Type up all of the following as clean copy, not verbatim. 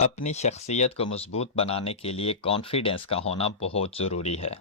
اپنی شخصیت کو مضبوط بنانے کے لیے کانفیڈنس کا ہونا بہت ضروری ہے۔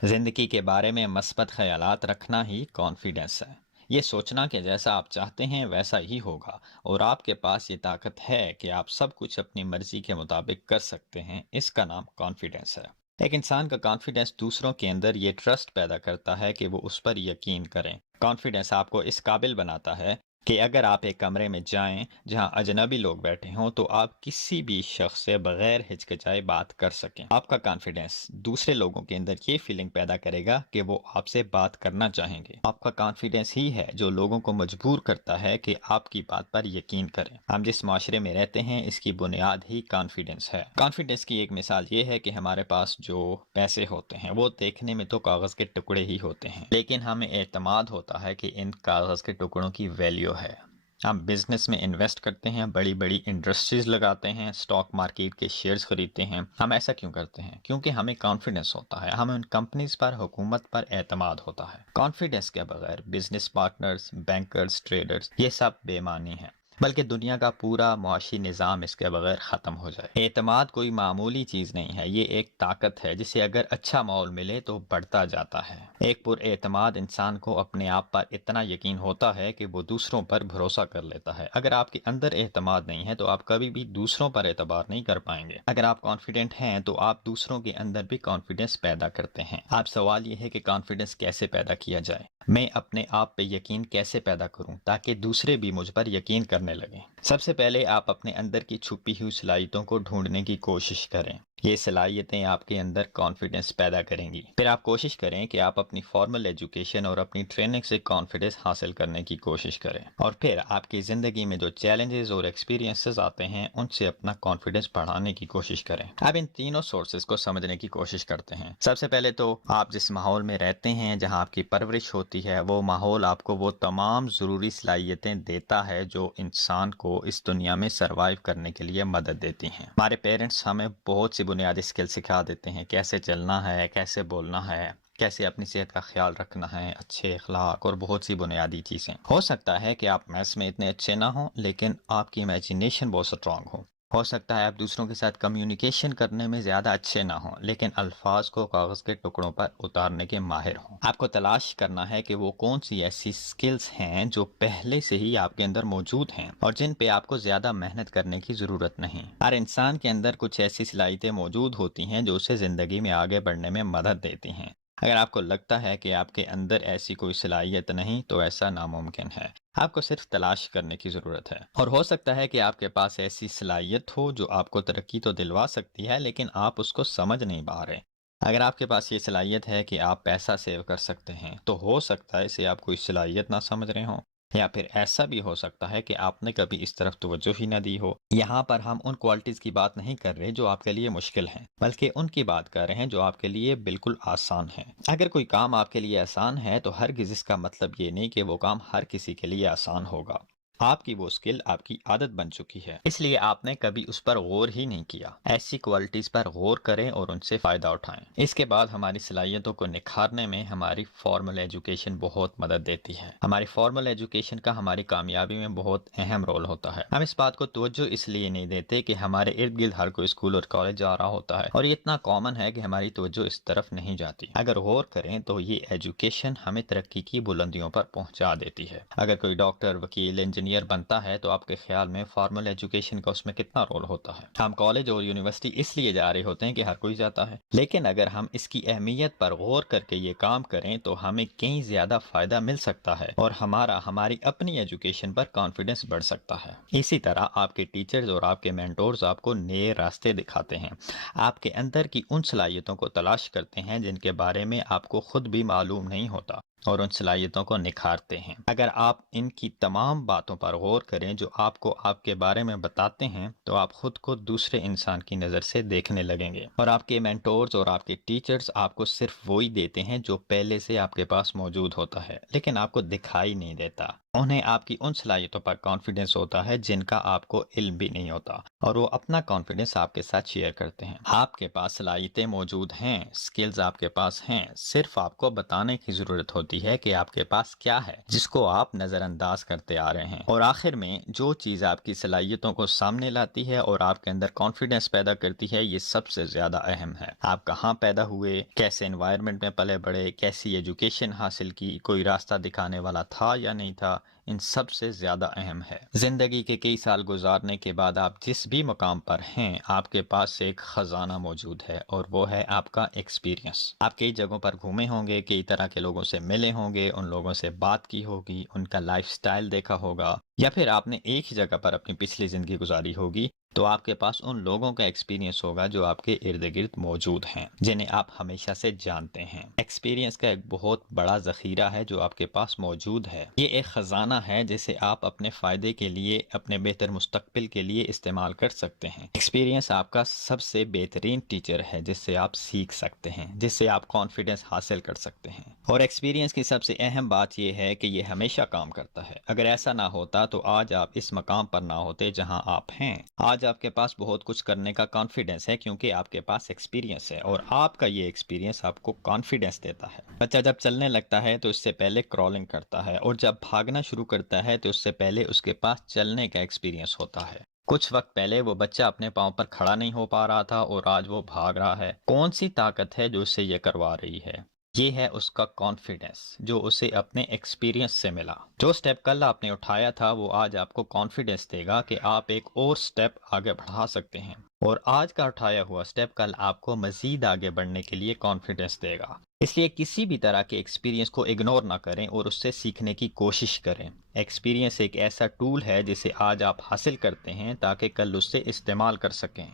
زندگی کے بارے میں مثبت خیالات رکھنا ہی کانفیڈنس ہے۔ یہ سوچنا کہ جیسا آپ چاہتے ہیں ویسا ہی ہوگا، اور آپ کے پاس یہ طاقت ہے کہ آپ سب کچھ اپنی مرضی کے مطابق کر سکتے ہیں، اس کا نام کانفیڈنس ہے۔ ایک انسان کا کانفیڈنس دوسروں کے اندر یہ ٹرسٹ پیدا کرتا ہے کہ وہ اس پر یقین کریں۔ کانفیڈنس آپ کو اس قابل بناتا ہے کہ اگر آپ ایک کمرے میں جائیں جہاں اجنبی لوگ بیٹھے ہوں تو آپ کسی بھی شخص سے بغیر ہچکچائے بات کر سکیں۔ آپ کا کانفیڈنس دوسرے لوگوں کے اندر یہ فیلنگ پیدا کرے گا کہ وہ آپ سے بات کرنا چاہیں گے۔ آپ کا کانفیڈنس ہی ہے جو لوگوں کو مجبور کرتا ہے کہ آپ کی بات پر یقین کریں۔ ہم جس معاشرے میں رہتے ہیں اس کی بنیاد ہی کانفیڈنس ہے۔ کانفیڈنس کی ایک مثال یہ ہے کہ ہمارے پاس جو پیسے ہوتے ہیں وہ دیکھنے میں تو کاغذ کے ٹکڑے ہی ہوتے ہیں، لیکن ہمیں اعتماد ہوتا ہے کہ ان کاغذ کے ٹکڑوں کی ویلیو ہے۔ ہم بزنس میں انویسٹ کرتے ہیں، بڑی بڑی انڈسٹریز لگاتے ہیں، سٹاک مارکیٹ کے شیئرز خریدتے ہیں۔ ہم ایسا کیوں کرتے ہیں؟ کیونکہ ہمیں کانفیڈنس ہوتا ہے، ہمیں ان کمپنیز پر، حکومت پر اعتماد ہوتا ہے۔ کانفیڈنس کے بغیر بزنس پارٹنرز، بینکرز، ٹریڈرز یہ سب بے معنی ہیں، بلکہ دنیا کا پورا معاشی نظام اس کے بغیر ختم ہو جائے۔ اعتماد کوئی معمولی چیز نہیں ہے، یہ ایک طاقت ہے جسے اگر اچھا ماحول ملے تو بڑھتا جاتا ہے۔ ایک پر اعتماد انسان کو اپنے آپ پر اتنا یقین ہوتا ہے کہ وہ دوسروں پر بھروسہ کر لیتا ہے۔ اگر آپ کے اندر اعتماد نہیں ہے تو آپ کبھی بھی دوسروں پر اعتبار نہیں کر پائیں گے۔ اگر آپ کانفیڈنٹ ہیں تو آپ دوسروں کے اندر بھی کانفیڈنس پیدا کرتے ہیں۔ اب سوال یہ ہے کہ کانفیڈنس کیسے پیدا کیا جائے؟ میں اپنے آپ پہ یقین کیسے پیدا کروں تاکہ دوسرے بھی مجھ پر یقین کرنے لگیں؟ سب سے پہلے آپ اپنے اندر کی چھپی ہوئی صلاحیتوں کو ڈھونڈنے کی کوشش کریں۔ یہ صلاحیتیں آپ کے اندر کانفیڈنس پیدا کریں گی۔ پھر آپ کوشش کریں کہ آپ اپنی فارمل ایجوکیشن اور اپنی ٹریننگ سے کانفیڈنس حاصل کرنے کی کوشش کریں، اور پھر آپ کی زندگی میں جو چیلنجز اور ایکسپیرینسز آتے ہیں ان سے اپنا کانفیڈنس بڑھانے کی کوشش کریں۔ اب ان تینوں سورسز کو سمجھنے کی کوشش کرتے ہیں۔ سب سے پہلے تو آپ جس ماحول میں رہتے ہیں، جہاں آپ کی پرورش ہوتی ہے، وہ ماحول آپ کو وہ تمام ضروری صلاحیتیں دیتا ہے جو انسان کو اس دنیا میں سروائیو کرنے کے لیے مدد دیتی ہیں۔ ہمارے پیرنٹس ہمیں بہت سی بنیادی اسکل سکھا دیتے ہیں، کیسے چلنا ہے، کیسے بولنا ہے، کیسے اپنی صحت کا خیال رکھنا ہے، اچھے اخلاق اور بہت سی بنیادی چیزیں۔ ہو سکتا ہے کہ آپ میتھس میں اتنے اچھے نہ ہوں لیکن آپ کی امیجینیشن بہت اسٹرانگ ہو سکتا ہے آپ دوسروں کے ساتھ کمیونیکیشن کرنے میں زیادہ اچھے نہ ہوں لیکن الفاظ کو کاغذ کے ٹکڑوں پر اتارنے کے ماہر ہوں۔ آپ کو تلاش کرنا ہے کہ وہ کون سی ایسی سکلز ہیں جو پہلے سے ہی آپ کے اندر موجود ہیں اور جن پہ آپ کو زیادہ محنت کرنے کی ضرورت نہیں۔ ہر انسان کے اندر کچھ ایسی صلاحیتیں موجود ہوتی ہیں جو اسے زندگی میں آگے بڑھنے میں مدد دیتی ہیں۔ اگر آپ کو لگتا ہے کہ آپ کے اندر ایسی کوئی صلاحیت نہیں تو ایسا ناممکن ہے۔ آپ کو صرف تلاش کرنے کی ضرورت ہے، اور ہو سکتا ہے کہ آپ کے پاس ایسی صلاحیت ہو جو آپ کو ترقی تو دلوا سکتی ہے لیکن آپ اس کو سمجھ نہیں پا رہے۔ اگر آپ کے پاس یہ صلاحیت ہے کہ آپ پیسہ سیو کر سکتے ہیں تو ہو سکتا ہے اسے آپ کوئی صلاحیت نہ سمجھ رہے ہوں، یا پھر ایسا بھی ہو سکتا ہے کہ آپ نے کبھی اس طرف توجہ ہی نہ دی ہو۔ یہاں پر ہم ان کوالٹیز کی بات نہیں کر رہے جو آپ کے لیے مشکل ہیں، بلکہ ان کی بات کر رہے ہیں جو آپ کے لیے بالکل آسان ہیں۔ اگر کوئی کام آپ کے لیے آسان ہے تو ہرگز اس کا مطلب یہ نہیں کہ وہ کام ہر کسی کے لیے آسان ہوگا۔ آپ کی وہ اسکل آپ کی عادت بن چکی ہے، اس لیے آپ نے کبھی اس پر غور ہی نہیں کیا۔ ایسی کوالٹیز پر غور کریں اور ان سے فائدہ اٹھائیں۔ اس کے بعد ہماری صلاحیتوں کو نکھارنے میں ہماری فارمل ایجوکیشن بہت مدد دیتی ہے۔ ہماری فارمل ایجوکیشن کا ہماری کامیابی میں بہت اہم رول ہوتا ہے۔ ہم اس بات کو توجہ اس لیے نہیں دیتے کہ ہمارے ارد گرد ہر کوئی اسکول اور کالج جا رہا ہوتا ہے، اور یہ اتنا کامن ہے کہ ہماری توجہ اس طرف نہیں جاتی۔ اگر غور کریں تو یہ ایجوکیشن ہمیں ترقی کی بلندیوں پر پہنچا دیتی ہے۔ اگر کوئی ڈاکٹر، وکیل، انجینئر بنتا ہے تو آپ کے خیال میں فارمل ایجوکیشن کا اس میں کتنا رول ہوتا ہے؟ ہم کالج اور یونیورسٹی اس لیے جا رہے ہوتے ہیں کہ ہر کوئی جاتا ہے، لیکن اگر ہم اس کی اہمیت پر غور کر کے یہ کام کریں تو ہمیں کہیں زیادہ فائدہ مل سکتا ہے اور ہماری اپنی ایجوکیشن پر کانفیڈنس بڑھ سکتا ہے۔ اسی طرح آپ کے ٹیچرز اور آپ کے مینٹورز آپ کو نئے راستے دکھاتے ہیں، آپ کے اندر کی ان صلاحیتوں کو تلاش کرتے ہیں جن کے بارے میں آپ کو خود بھی معلوم نہیں ہوتا، اور ان صلاحیتوں کو نکھارتے ہیں۔ اگر آپ ان کی تمام باتوں پر غور کریں جو آپ کو آپ کے بارے میں بتاتے ہیں تو آپ خود کو دوسرے انسان کی نظر سے دیکھنے لگیں گے، اور آپ کے مینٹورز اور آپ کے ٹیچرز آپ کو صرف وہی دیتے ہیں جو پہلے سے آپ کے پاس موجود ہوتا ہے لیکن آپ کو دکھائی نہیں دیتا۔ انہیں آپ کی ان صلاحیتوں پر کانفیڈنس ہوتا ہے جن کا آپ کو علم بھی نہیں ہوتا، اور وہ اپنا کانفیڈنس آپ کے ساتھ شیئر کرتے ہیں۔ آپ کے پاس صلاحیتیں موجود ہیں، سکلز آپ کے پاس ہیں، صرف آپ کو بتانے کی ضرورت ہوتی ہے کہ آپ کے پاس کیا ہے جس کو آپ نظر انداز کرتے آ رہے ہیں۔ اور آخر میں جو چیز آپ کی صلاحیتوں کو سامنے لاتی ہے اور آپ کے اندر کانفیڈنس پیدا کرتی ہے، یہ سب سے زیادہ اہم ہے۔ آپ کہاں پیدا ہوئے، کیسے انوائرمنٹ میں پلے بڑھے، کیسی ایجوکیشن حاصل کی، کوئی راستہ دکھانے والا تھا یا نہیں تھا، ان سب سے زیادہ اہم ہے۔ زندگی کے کئی سال گزارنے کے بعد آپ جس بھی مقام پر ہیں، آپ کے پاس ایک خزانہ موجود ہے، اور وہ ہے آپ کا ایکسپیرینس۔ آپ کئی جگہوں پر گھومے ہوں گے، کئی طرح کے لوگوں سے ملے ہوں گے، ان لوگوں سے بات کی ہوگی، ان کا لائف سٹائل دیکھا ہوگا، یا پھر آپ نے ایک ہی جگہ پر اپنی پچھلی زندگی گزاری ہوگی، تو آپ کے پاس ان لوگوں کا ایکسپیرینس ہوگا جو آپ کے ارد گرد موجود ہیں، جنہیں آپ ہمیشہ سے جانتے ہیں۔ ایکسپیرینس کا ایک بہت بڑا ذخیرہ ہے جو آپ کے پاس موجود ہے۔ یہ ایک خزانہ ہے جسے آپ اپنے فائدے کے لیے، اپنے بہتر مستقبل کے لیے استعمال کر سکتے ہیں۔ ایکسپیرینس آپ کا سب سے بہترین ٹیچر ہے جس سے آپ سیکھ سکتے ہیں، جس سے آپ کانفیڈنس حاصل کر سکتے ہیں۔ اور ایکسپیرینس کی سب سے اہم بات یہ ہے کہ یہ ہمیشہ کام کرتا ہے۔ اگر ایسا نہ ہوتا تو آج آپ اس مقام پر نہ ہوتے جہاں آپ ہیں۔ آج آپ کے پاس بہت کچھ کرنے کا کانفیڈنس ہے کیونکہ آپ کے پاس ایکسپیرینس ہے، اور آپ کا یہ ایکسپیرینس آپ کو کانفیڈنس دیتا ہے۔ بچہ جب چلنے لگتا ہے تو اس سے پہلے کرالنگ کرتا ہے، اور جب بھاگنا شروع کرتا ہے تو اس سے پہلے اس کے پاس چلنے کا ایکسپیرینس ہوتا ہے۔ کچھ وقت پہلے وہ بچہ اپنے پاؤں پر کھڑا نہیں ہو پا رہا تھا، اور آج وہ بھاگ رہا ہے۔ کون سی طاقت ہے جو اسے یہ کروا رہی ہے؟ یہ ہے اس کا کانفیڈنس جو اسے اپنے ایکسپیرینس سے ملا۔ جو سٹیپ کل آپ نے اٹھایا تھا وہ آج آپ کو کانفیڈنس دے گا کہ آپ ایک اور سٹیپ آگے بڑھا سکتے ہیں، اور آج کا اٹھایا ہوا سٹیپ کل آپ کو مزید آگے بڑھنے کے لیے کانفیڈنس دے گا۔ اس لیے کسی بھی طرح کے ایکسپیرینس کو اگنور نہ کریں اور اس سے سیکھنے کی کوشش کریں۔ ایکسپیرینس ایک ایسا ٹول ہے جسے آج آپ حاصل کرتے ہیں تاکہ کل اس سے استعمال کر سکیں۔